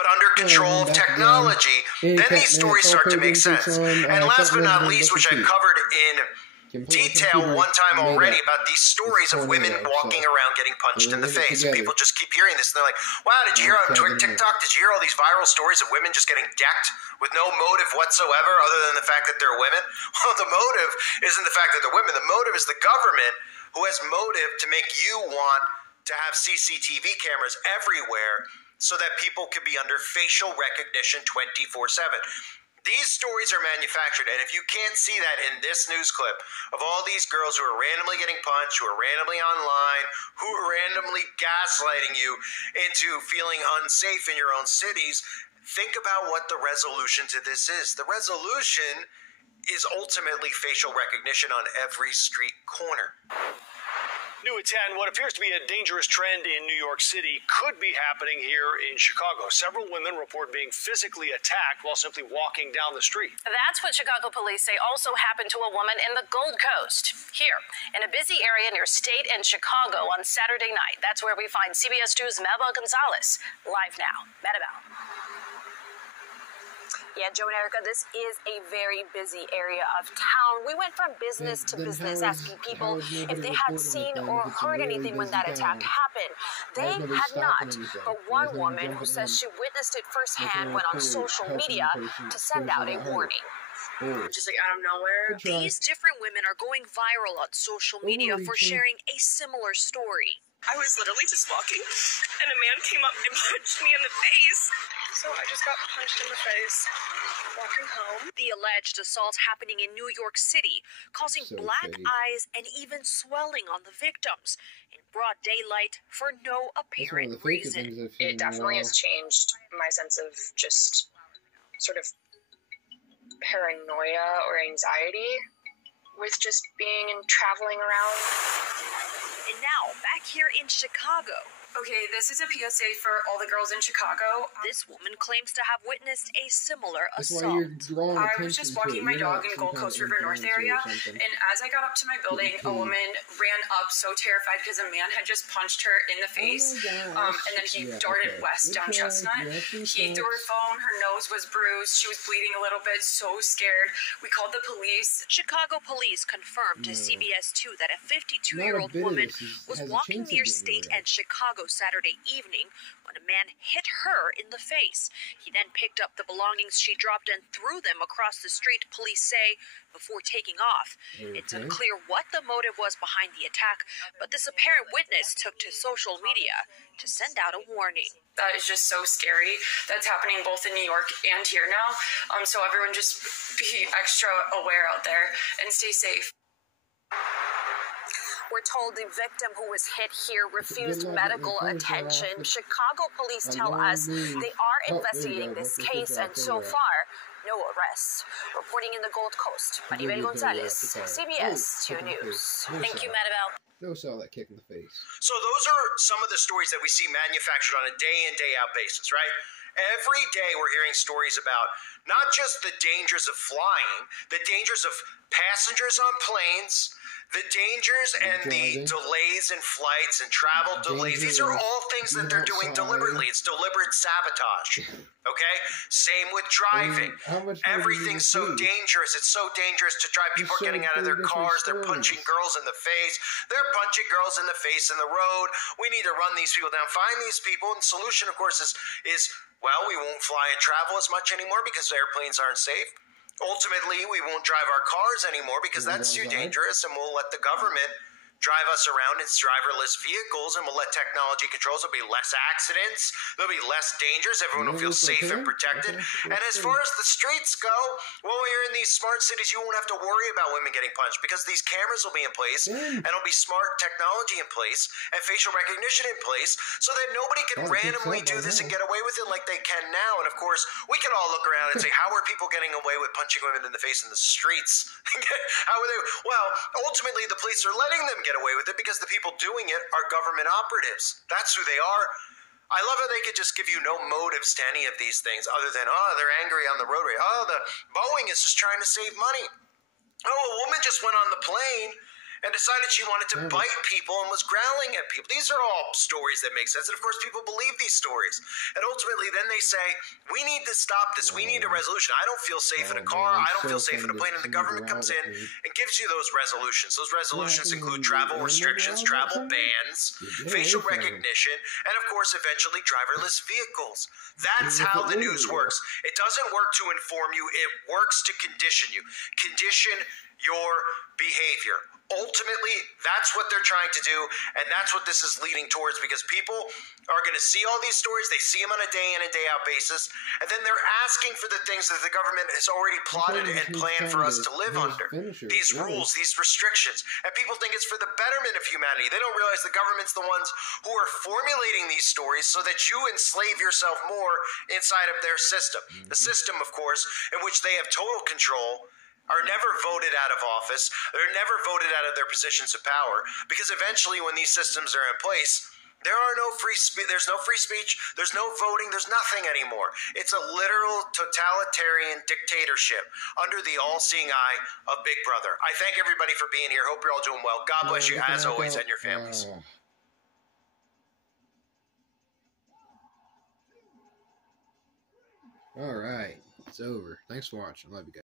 but under control of technology, then these stories start to make sense. And last but not least, which I covered in detail one time already about these stories of women walking around getting punched in the face. People just keep hearing this, and they're like, wow, did you hear on TikTok, did you hear all these viral stories of women just getting decked with no motive whatsoever other than the fact that they're women? Well, the motive isn't the fact that they're women. The motive is the government who has motive to make you want to have CCTV cameras everywhere so that people could be under facial recognition 24/7. These stories are manufactured, and if you can't see that in this news clip of all these girls who are randomly getting punched, who are randomly online, who are randomly gaslighting you into feeling unsafe in your own cities, think about what the resolution to this is. The resolution is ultimately facial recognition on every street corner. New at 10, what appears to be a dangerous trend in New York City could be happening here in Chicago. Several women report being physically attacked while simply walking down the street. That's what Chicago police say also happened to a woman in the Gold Coast. Here, in a busy area near State and Chicago on Saturday night. That's where we find CBS 2's Mabel Gonzalez. Live now. Mabel. Yeah, Joe and Erica, this is a very busy area of town. We went from business to business asking people if they had seen or heard anything when that attack happened. They had not. But one woman who says she witnessed it firsthand went on social media to send out a warning. Just like out of nowhere. These different women are going viral on social media for sharing a similar story. I was literally just walking, and a man came up and punched me in the face. So I just got punched in the face, walking home. The alleged assault happening in New York City, causing black eyes and even swelling on the victims in broad daylight for no apparent reason. It definitely has changed my sense of just sort of paranoia or anxiety with just being and traveling around. And now, back here in Chicago. Okay, this is a PSA for all the girls in Chicago. This woman claims to have witnessed a similar assault. I was just walking my dog in Gold Coast River North area, and as I got up to my building, a woman ran up so terrified because a man had just punched her in the face, and then he darted west down Chestnut. He threw her phone, her nose was bruised, she was bleeding a little bit, so scared. We called the police. Chicago police confirmed to CBS 2 that a 52-year-old woman was walking near State and Chicago Saturday evening when a man hit her in the face. He then picked up the belongings she dropped and threw them across the street, police say, before taking off. It's unclear what the motive was behind the attack, but this apparent witness took to social media to send out a warning. That is just so scary. That's happening both in New York and here now. So everyone just be extra aware out there and stay safe. We're told the victim who was hit here refused medical attention. Chicago police tell us they are investigating this case, and so far, no arrests. Reporting in the Gold Coast, Maribel Gonzalez, CBS 2 News. Thank you, Maribel. No, saw that kick in the face. So those are some of the stories that we see manufactured on a day-in, day-out basis, right? Every day we're hearing stories about not just the dangers of flying, the dangers of passengers on planes, the dangers and the delays in flights and travel delays. These are all things that they're doing deliberately. It's deliberate sabotage. Okay? Same with driving. Everything's so dangerous. It's so dangerous to drive. People are getting out of their cars. They're punching girls in the face. They're punching girls in the face in the road. We need to run these people down, find these people. And the solution, of course, is well, we won't fly and travel as much anymore because airplanes aren't safe. Ultimately, we won't drive our cars anymore because that's too dangerous, and we'll let the government drive us around in driverless vehicles, and we'll let technology control. There'll be less accidents. There'll be less dangers. Everyone will feel safe and protected. And as far as the streets go, well, when you're in these smart cities, you won't have to worry about women getting punched because these cameras will be in place, and it'll be smart technology in place and facial recognition in place so that nobody can randomly do this and get away with it like they can now. And of course, we can all look around and say, how are people getting away with punching women in the face in the streets? How are they? Well, ultimately, the police are letting them get away with it because the people doing it are government operatives. That's who they are. I love how they could just give you no motives to any of these things other than, oh, they're angry on the roadway. Oh, the Boeing is just trying to save money. Oh, a woman just went on the plane and decided she wanted to bite people and was growling at people. These are all stories that make sense. And of course, people believe these stories. And ultimately, then they say, we need to stop this. We need a resolution. I don't feel safe in a car. I don't feel safe in a plane. And the government comes in and gives you those resolutions. Those resolutions include travel restrictions, travel bans, facial recognition, and of course, eventually driverless vehicles. That's how the news works. It doesn't work to inform you. It works to condition you. Condition your behavior. Ultimately, that's what they're trying to do, and that's what this is leading towards, because people are going to see all these stories. They see them on a day in and day out basis, and then they're asking for the things that the government has already plotted and planned for us to live under. These rules, these restrictions, and people think it's for the betterment of humanity. They don't realize the government's the ones who are formulating these stories so that you enslave yourself more inside of their system. The system, of course, in which they have total control, are never voted out of office. They're never voted out of their positions of power, because eventually when these systems are in place, there's no free speech, there's no voting, there's nothing anymore. It's a literal totalitarian dictatorship under the all-seeing eye of Big Brother. I thank everybody for being here. Hope you're all doing well. God bless you as always, and your families. All right, it's over. Thanks for watching. Love you guys.